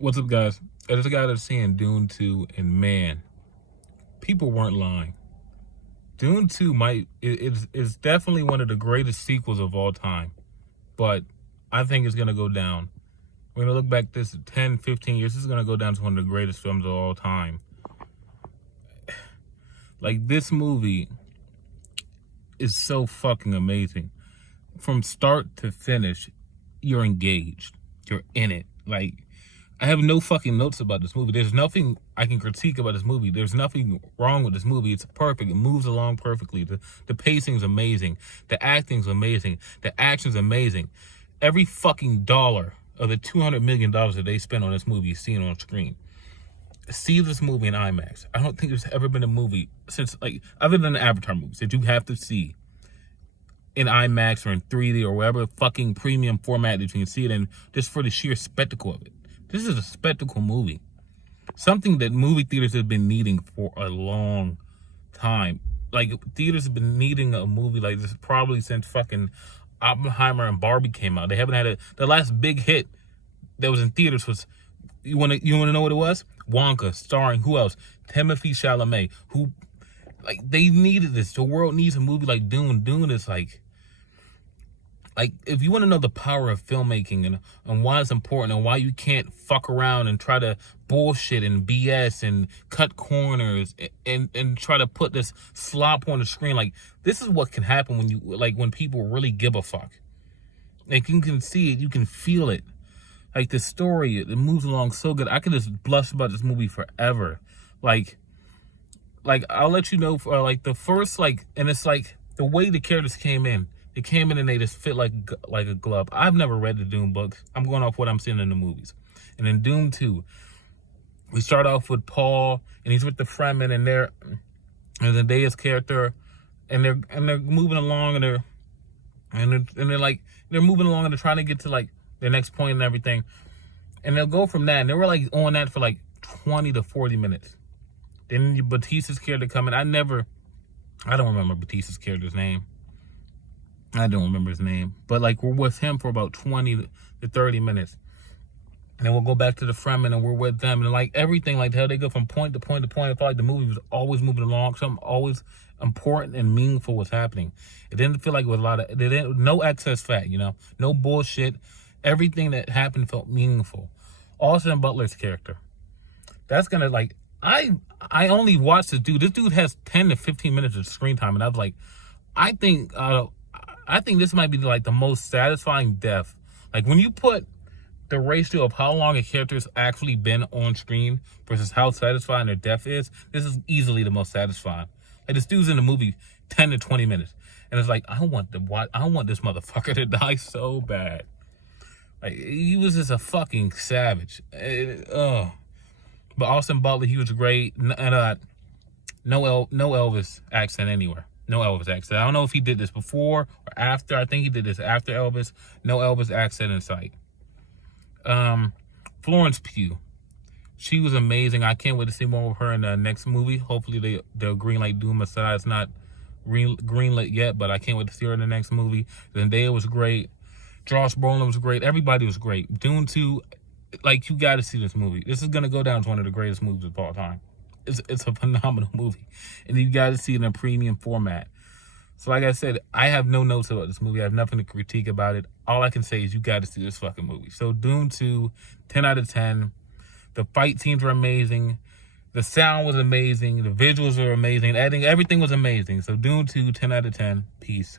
What's up, guys? I just got to seeing Dune 2, and man, people weren't lying. Dune 2 is definitely one of the greatest sequels of all time, but I think it's going to go down. We're going to look back this 10, 15 years. This is going to go down to one of the greatest films of all time. Like, this movie is so fucking amazing. From start to finish, you're engaged. You're in it. Like, I have no fucking notes about this movie. There's nothing I can critique about this movie. There's nothing wrong with this movie. It's perfect. It moves along perfectly. The pacing's amazing. The acting's amazing. The action's amazing. Every fucking dollar of the $200 million that they spent on this movie is seen on screen. See this movie in IMAX. I don't think there's ever been a movie since, like, other than the Avatar movies that you have to see in IMAX or in 3D or whatever fucking premium format that you can see it in, just for the sheer spectacle of it. This is a spectacle movie. Something that movie theaters have been needing for a long time. Like, theaters have been needing a movie like this probably since fucking Oppenheimer and Barbie came out. They haven't had the last big hit that was in theaters was, you wanna know what it was? Wonka, starring who else? Timothée Chalamet. Who, like, they needed this. The world needs a movie like Dune. Dune is like, if you want to know the power of filmmaking and why it's important and why you can't fuck around and try to bullshit and BS and cut corners and try to put this slop on the screen, like, this is what can happen when people really give a fuck. Like, you can see it, you can feel it. Like, the story, it moves along so good. I could just blush about this movie forever. Like I'll let you know for like the first, like, and it's like the way the characters came in. They came in and they just fit like a glove. I've never read the Dune books. I'm going off what I'm seeing in the movies. And in Dune 2, we start off with Paul, and he's with the Fremen, and they're Zendaya's character, and they're moving along, and they're moving along, and they're trying to get to like their next point and everything. And they'll go from that, and they were like on that for like 20 to 40 minutes. Then Batista's character come in. I don't remember Batista's character's name. I don't remember his name. But, like, we're with him for about 20 to 30 minutes. And then we'll go back to the Fremen, and we're with them. And, like, everything, like, how they go from point to point to point. I felt like the movie was always moving along. Something always important and meaningful was happening. It didn't feel like it was no excess fat, you know? No bullshit. Everything that happened felt meaningful. Austin Butler's character. That's going to, like, I only watched this dude. This dude has 10 to 15 minutes of screen time. And I was like, I think this might be like the most satisfying death. Like, when you put the ratio of how long a character's actually been on screen versus how satisfying their death is, this is easily the most satisfying. Like, this dude's in the movie 10 to 20 minutes, and it's like, I want this motherfucker to die so bad. Like, he was just a fucking savage. But Austin Butler, he was great, and no Elvis accent anywhere. No Elvis accent. I don't know if he did this before or after. I think he did this after Elvis. No Elvis accent in sight. Florence Pugh. She was amazing. I can't wait to see more of her in the next movie. Hopefully they'll greenlight Dune Messiah. It's not greenlit yet, but I can't wait to see her in the next movie. Zendaya was great. Josh Brolin was great. Everybody was great. Dune 2, like, you got to see this movie. This is going to go down as one of the greatest movies of all time. It's a phenomenal movie, and you got to see it in a premium format. So, like I said, I have no notes about this movie. I have nothing to critique about it. All I can say is you got to see this fucking movie. So, Dune 2, 10 out of 10. The fight scenes were amazing. The sound was amazing. The visuals were amazing. Everything was amazing. So, Dune 2, 10 out of 10. Peace.